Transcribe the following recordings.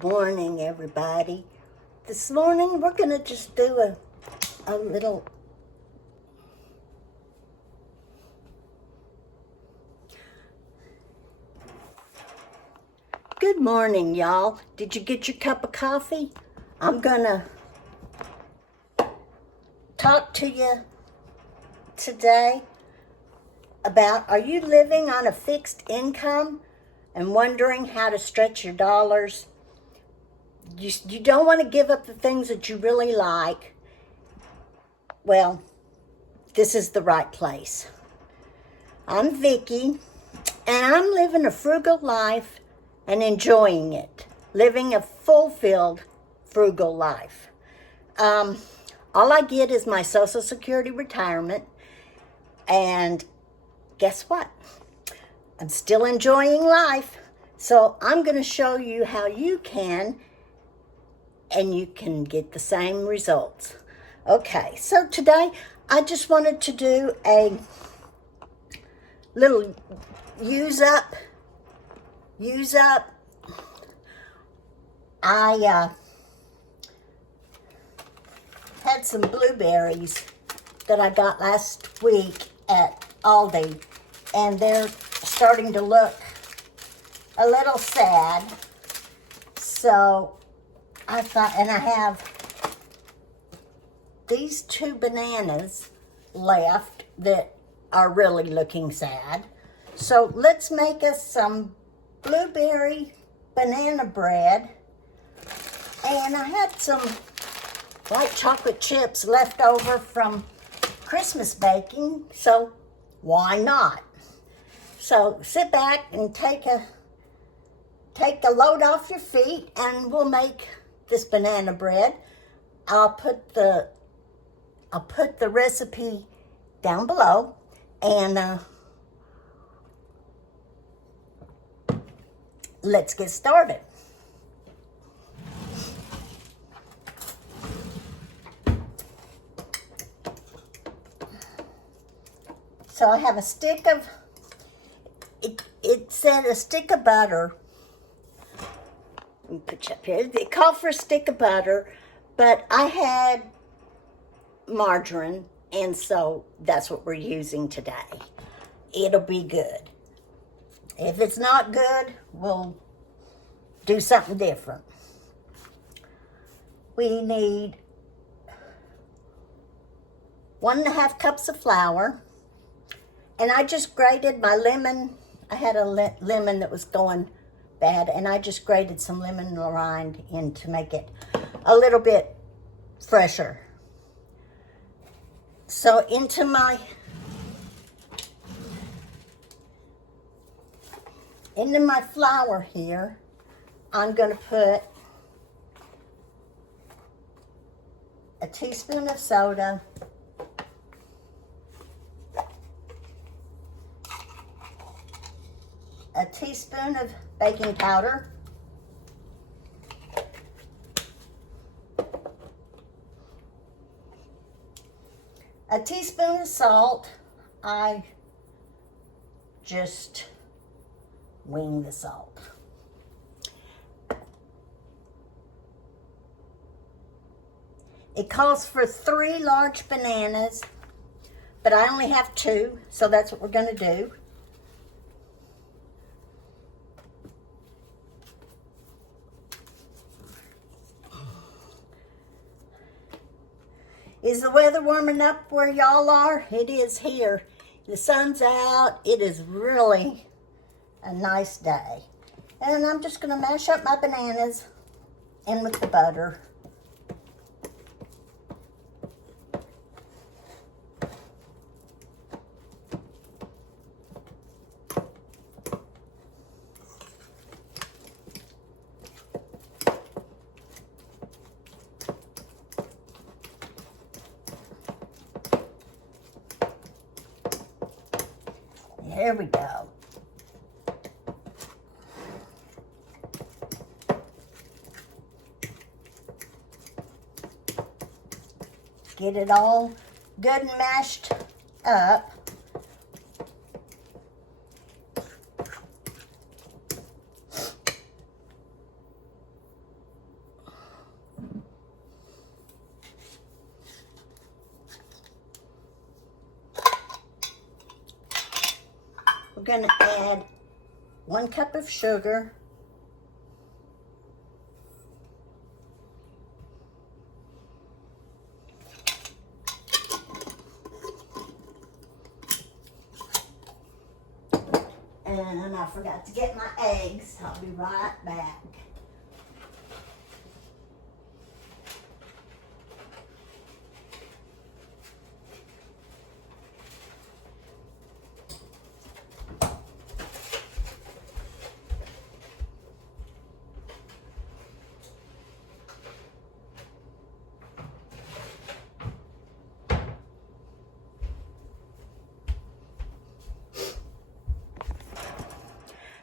Good morning, everybody. This morning we're going to just do a little good morning, y'all. Did you get your cup of coffee? I'm going to talk to you today about, are you living on a fixed income and wondering how to stretch your dollars? You don't want to give up the things that you really like. Well, this is the right place. I'm Vicki, and I'm living a frugal life and enjoying it. Living a fulfilled frugal life. All I get is my Social Security retirement, and guess what? I'm still enjoying life. So I'm going to show you how you can, and you can get the same results. Okay, so today I just wanted to do a little use up. I had some blueberries that I got last week at Aldi, and they're starting to look a little sad. So I thought, and I have these 2 bananas left that are really looking sad. So let's make us some blueberry banana bread. And I had some white chocolate chips left over from Christmas baking, so why not? So sit back and take the load off your feet, and we'll make this banana bread. I'll put the recipe down below, and let's get started. So I have a stick of, it said a stick of butter. Let me put you up here. It called for a stick of butter, but I had margarine, and so that's what we're using today. It'll be good. If it's not good, we'll do something different. We need 1.5 cups of flour. And I just grated my lemon. I had a lemon that was going bad, and I just grated some lemon rind in to make it a little bit fresher. So into my flour here, I'm going to put a teaspoon of soda, a teaspoon of baking powder, a teaspoon of salt. I just wing the salt. It calls for 3 large bananas, but I only have 2, so that's what we're going to do. Is the weather warming up where y'all are? It is here. The sun's out. It is really a nice day. And I'm just going to mash up my bananas in with the butter. There we go. Get it all good and mashed up. we're going to add 1 cup of sugar. And I forgot to get my eggs. I'll be right back.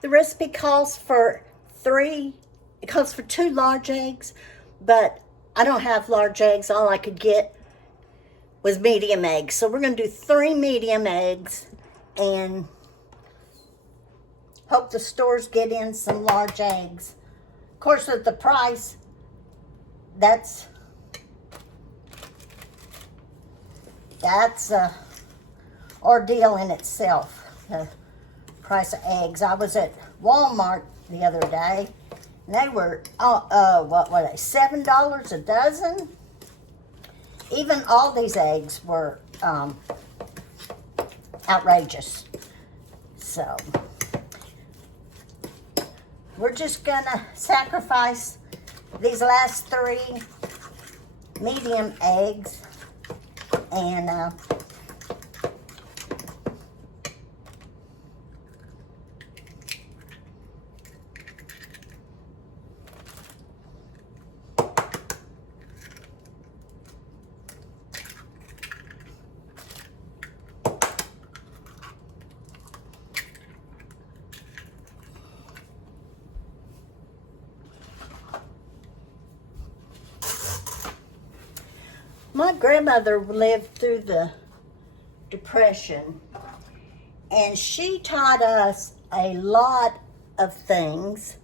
The recipe calls for 2 large eggs, but I don't have large eggs. All I could get was medium eggs. So we're going to do 3 medium eggs and hope the stores get in some large eggs. Of course, with the price, that's a ordeal in itself. Price of eggs. I was at Walmart the other day, and they were, what were they, $7 a dozen? Even all these eggs were outrageous. So, we're just gonna sacrifice these last 3 medium eggs, and my grandmother lived through the Depression, and she taught us a lot of things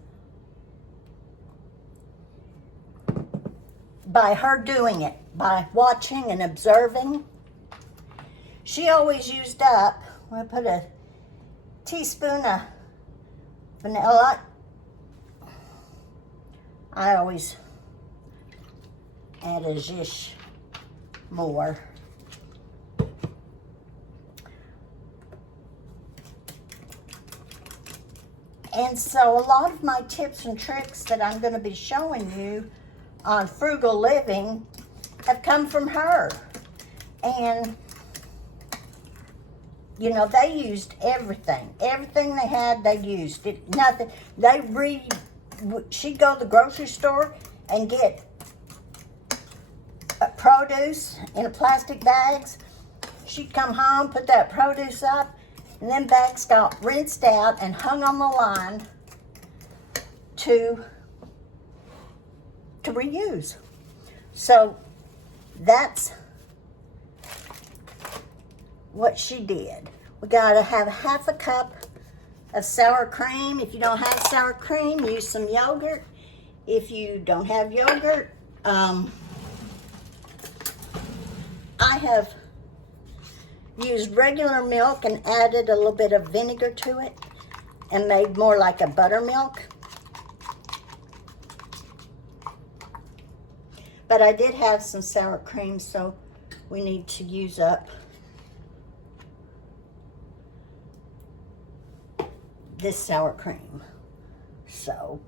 by her doing it, by watching and observing. She always used up, we'll put a teaspoon of vanilla. I always add a zhish more. And so a lot of my tips and tricks that I'm going to be showing you on frugal living have come from her. And, you know, they used everything. Everything they had, they used it. Nothing. She'd go to the grocery store and get produce in plastic bags. She'd come home, put that produce up, and then bags got rinsed out and hung on the line to reuse. So that's what she did. We gotta have 1/2 cup of sour cream. If you don't have sour cream, use some yogurt. If you don't have yogurt, I have used regular milk and added a little bit of vinegar to it and made more like a buttermilk. But I did have some sour cream, so we need to use up this sour cream. So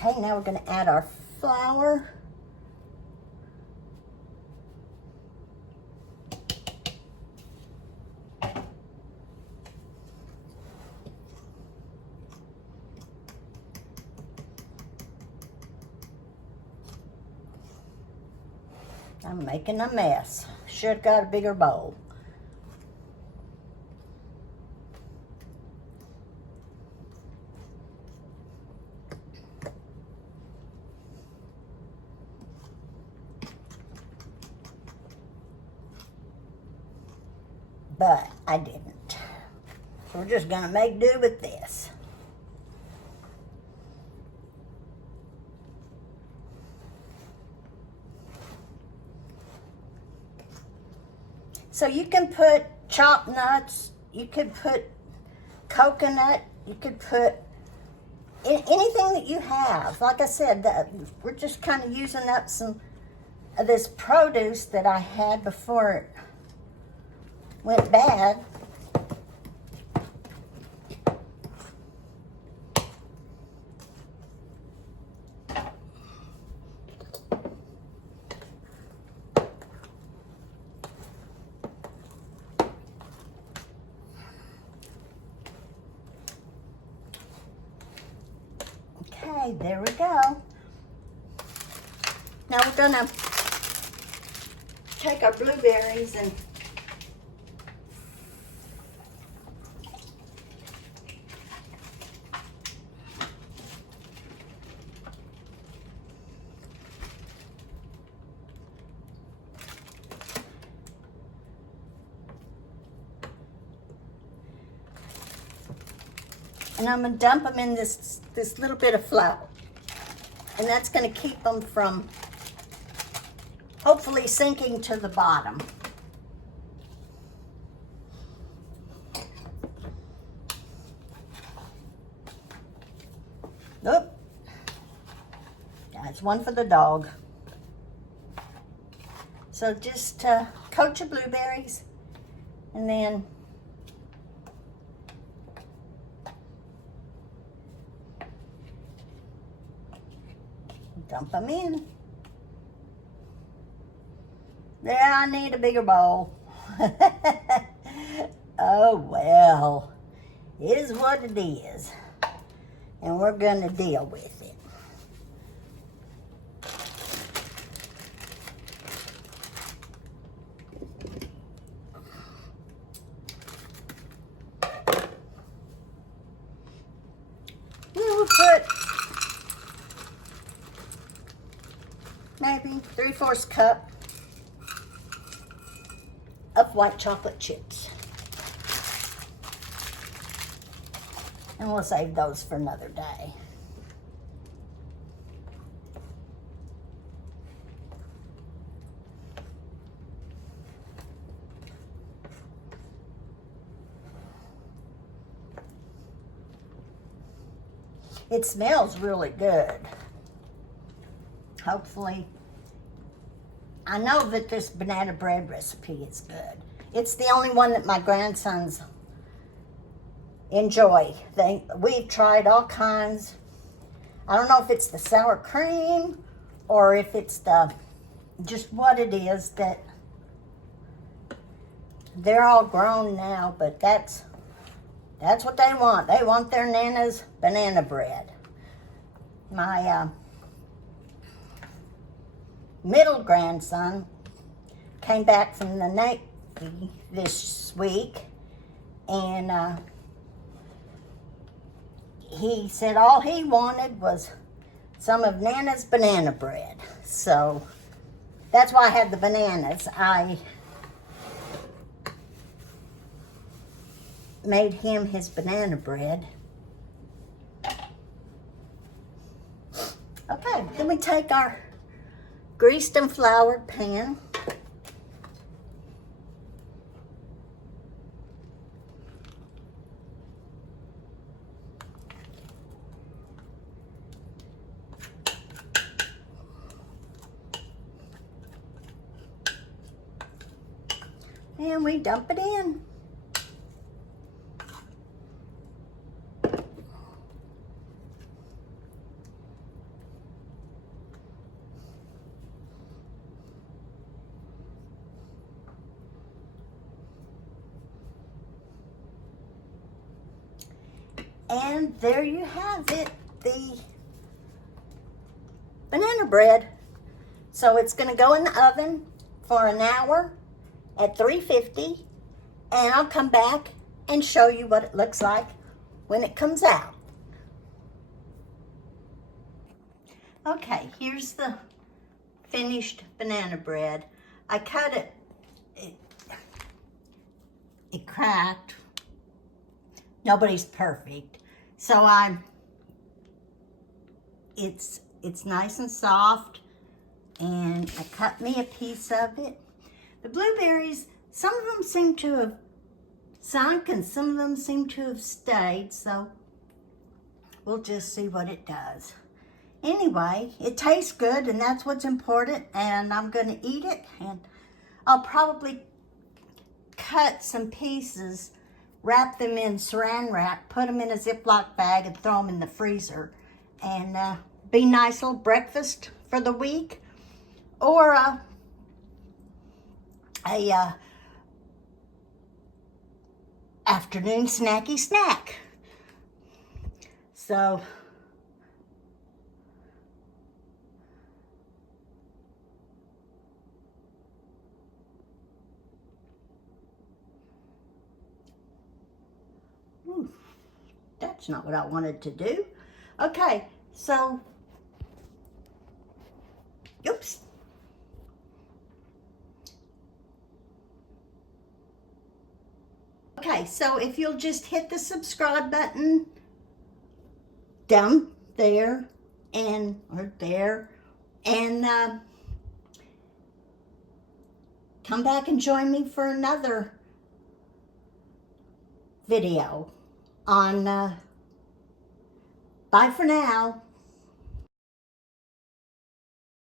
okay, now we're going to add our flour. I'm making a mess. Should have got a bigger bowl. but I didn't. So we're just gonna make do with this. So you can put chopped nuts, you could put coconut, you could put anything that you have. Like I said, we're just kind of using up some of this produce that I had before it went bad. Okay, there we go. Now we're gonna take our blueberries and I'm gonna dump them in this little bit of flour. And that's gonna keep them from hopefully sinking to the bottom. Oop. That's one for the dog. So just coat your blueberries and then dump them in. Yeah, I need a bigger bowl. Oh well, it is what it is. And we're gonna deal with it. We will put maybe 3/4 cup of white chocolate chips. And we'll save those for another day. It smells really good. Hopefully, I know that this banana bread recipe is good. It's the only one that my grandsons enjoy. We've tried all kinds. I don't know if it's the sour cream or if it's just what it is that they're all grown now, but that's what they want. They want their Nana's banana bread. My middle grandson came back from the Navy this week, and he said all he wanted was some of Nana's banana bread. So that's why I had the bananas. I made him his banana bread. Okay, then we take our greased and floured pan. And we dump it in. And there you have it, the banana bread. So it's going to go in the oven for an hour at 350, and I'll come back and show you what it looks like when it comes out. Okay, here's the finished banana bread. I cut it it cracked. Nobody's perfect. So it's nice and soft, and I cut me a piece of it. The blueberries, some of them seem to have sunk and some of them seem to have stayed, so we'll just see what it does. Anyway, it tastes good, and that's what's important, and I'm going to eat it, and I'll probably cut some pieces, wrap them in saran wrap, put them in a Ziploc bag, and throw them in the freezer, and be nice little breakfast for the week, or a afternoon snacky snack. So that's not what I wanted to do. Okay, so oops. Okay, so if you'll just hit the subscribe button down there and or there, and come back and join me for another video on bye for now.